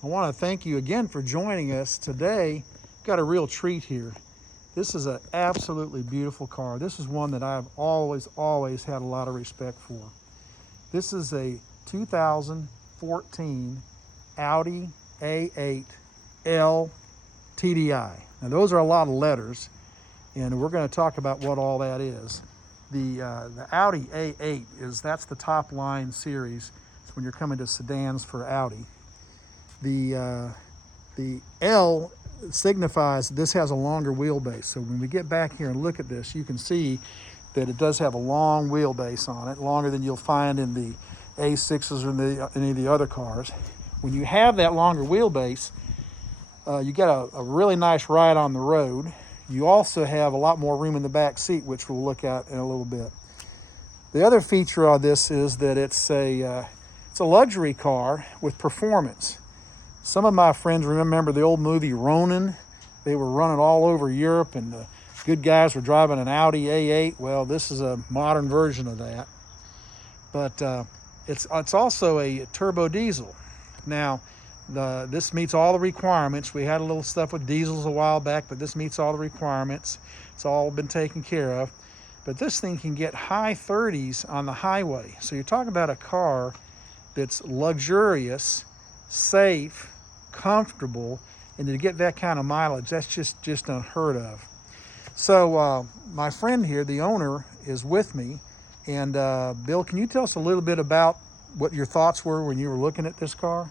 I want to thank you again for joining us today. Got a real treat here. This is an absolutely beautiful car. This is one that I've always had a lot of respect for. This is a 2014 Audi A8 L TDI. Now those are a lot of letters, and we're going to talk about what all that is. The Audi A8 that's the top line series. It's when you're coming to sedans for Audi. The L signifies this has a longer wheelbase. So when we get back here and look at this, you can see that it does have a long wheelbase on it, longer than you'll find in the A6s or any of the other cars. When you have that longer wheelbase, you get a really nice ride on the road. You also have a lot more room in the back seat, which we'll look at in a little bit. The other feature of this is that it's a luxury car with performance. Some of my friends remember the old movie Ronin. They were running all over Europe, and the good guys were driving an Audi A8. Well, this is a modern version of that. But it's also a turbo diesel. Now, this meets all the requirements. We had a little stuff with diesels a while back, but this meets all the requirements. It's all been taken care of. But this thing can get high 30s on the highway. So you're talking about a car that's luxurious, safe, comfortable, and to get that kind of mileage, that's just unheard of. So my friend here, the owner, is with me. And Bill, can you tell us a little bit about what your thoughts were when you were looking at this car?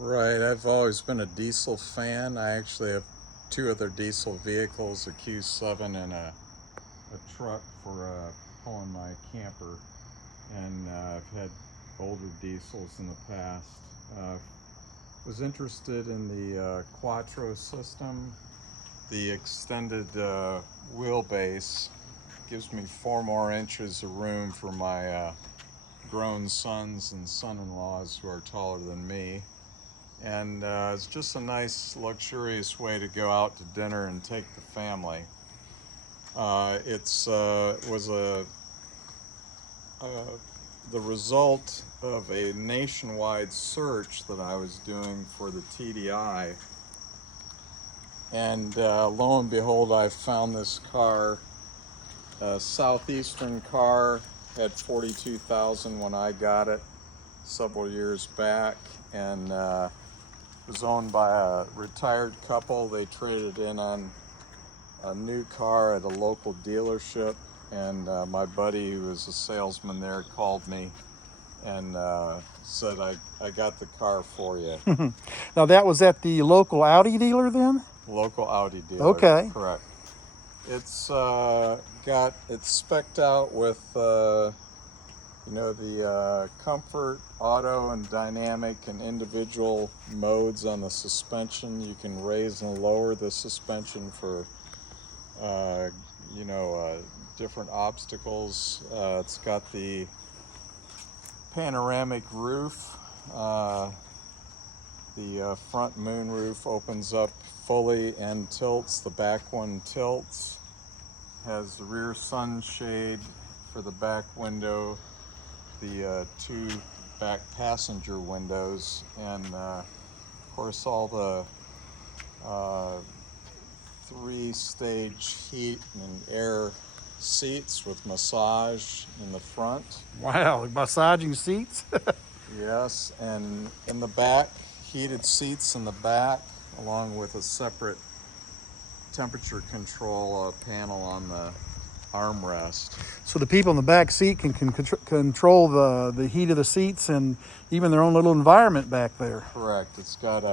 Right, I've always been a diesel fan. I actually have two other diesel vehicles, a Q7 and a truck for pulling my camper. And I've had older diesels in the past. Was interested in the Quattro system. The extended wheelbase gives me 4 more inches of room for my grown sons and son-in-laws who are taller than me. And it's just a nice, luxurious way to go out to dinner and take the family. It was the result of a nationwide search that I was doing for the TDI. And lo and behold, I found this car, a southeastern car, had 42,000 when I got it several years back, and was owned by a retired couple. They traded in on a new car at a local dealership, and my buddy, who was a salesman there, called me and said, I got the car for you. Now that was at the local Audi dealer then? Local Audi dealer. Okay. Correct. It's specced out with the comfort, auto, and dynamic and individual modes on the suspension. You can raise and lower the suspension for different obstacles. It's got the panoramic roof. The front moon roof opens up fully and tilts. The back one tilts. Has the rear sunshade for the back window, the 2 back passenger windows, and of course all the 3-stage heat and air seats with massage in the front. Wow, massaging seats? Yes, and in the back, heated seats in the back, along with a separate temperature control panel on the armrest. So the people in the back seat can control the heat of the seats and even their own little environment back there. Correct. It's got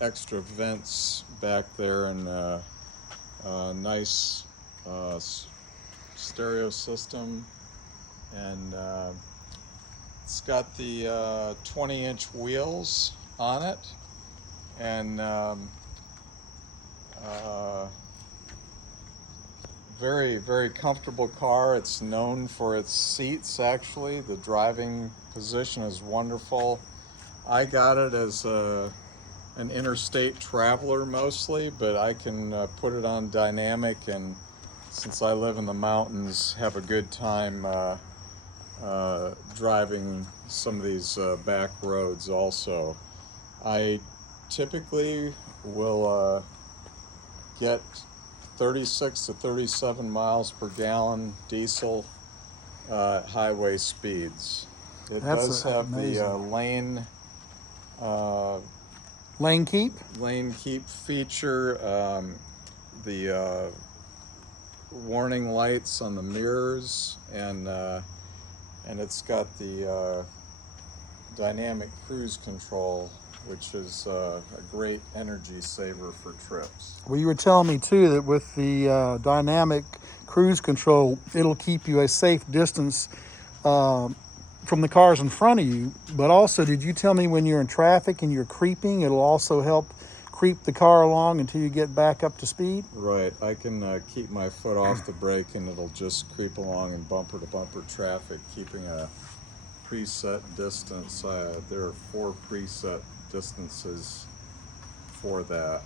extra vents back there and a nice stereo system, and it's got the 20-inch wheels on it, and very, very comfortable car. It's known for its seats, actually. The driving position is wonderful. I got it as an interstate traveler mostly, but I can put it on dynamic, and since I live in the mountains, have a good time driving some of these back roads also. I typically will get 36 to 37 miles per gallon diesel highway speeds. It That's does have the amazing. uh, Lane keep? lane keep feature, the warning lights on the mirrors, and it's got the dynamic cruise control, which is a great energy saver for trips. Well, you were telling me too that with the dynamic cruise control, it'll keep you a safe distance from the cars in front of you. But also, did you tell me when you're in traffic and you're creeping, it'll also help creep the car along until you get back up to speed? Right, I can keep my foot off the brake and it'll just creep along in bumper to bumper traffic, keeping a preset distance. There are 4 preset distances for that.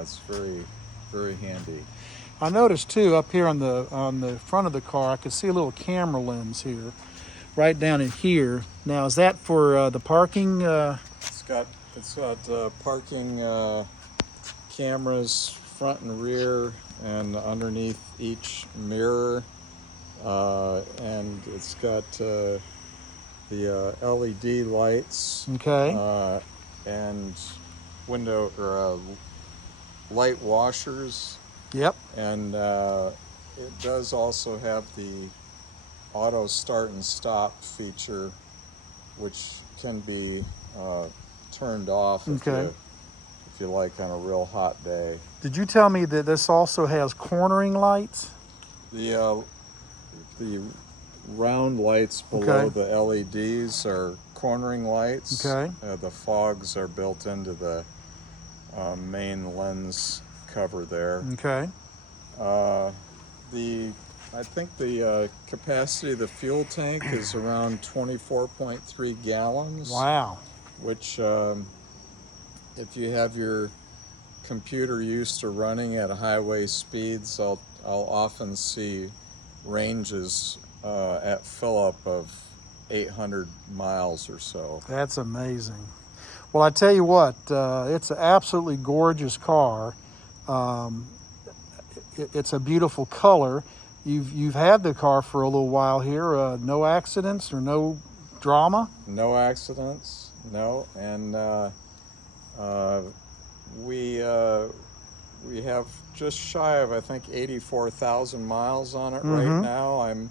It's very, very handy. I noticed too up here on the front of the car, I could see a little camera lens here, right down in here. Now, is that for the parking? It's got parking cameras front and rear and underneath each mirror, and it's got the LED lights Okay. and window or light washers, Yep. and it does also have the auto start and stop feature, which can be turned off Okay. if you like on a real hot day. Did you tell me that this also has cornering lights? The round lights below the LEDs are cornering lights. Okay. The fogs are built into the main lens cover there. Okay. I think the capacity of the fuel tank is around 24.3 gallons. Wow. Which, if you have your computer used to running at highway speeds, I'll often see ranges at fill up of 800 miles or so. That's amazing. Well, I tell you what, it's an absolutely gorgeous car. It's a beautiful color. You've had the car for a little while here. No accidents or no drama? No accidents, no, and we have just shy of, I think, 84,000 miles on it right now. I'm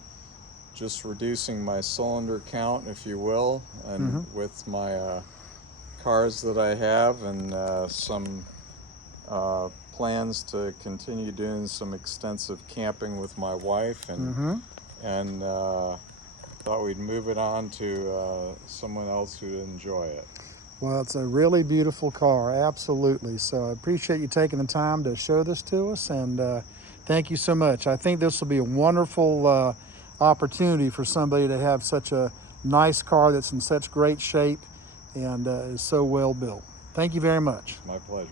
just reducing my cylinder count, if you will, and with my cars that I have, and some plans to continue doing some extensive camping with my wife, and thought we'd move it on to someone else who'd enjoy it. Well, it's a really beautiful car, absolutely. So I appreciate you taking the time to show this to us, and thank you so much. I think this will be a wonderful opportunity for somebody to have such a nice car that's in such great shape and is so well built. Thank you very much. My pleasure.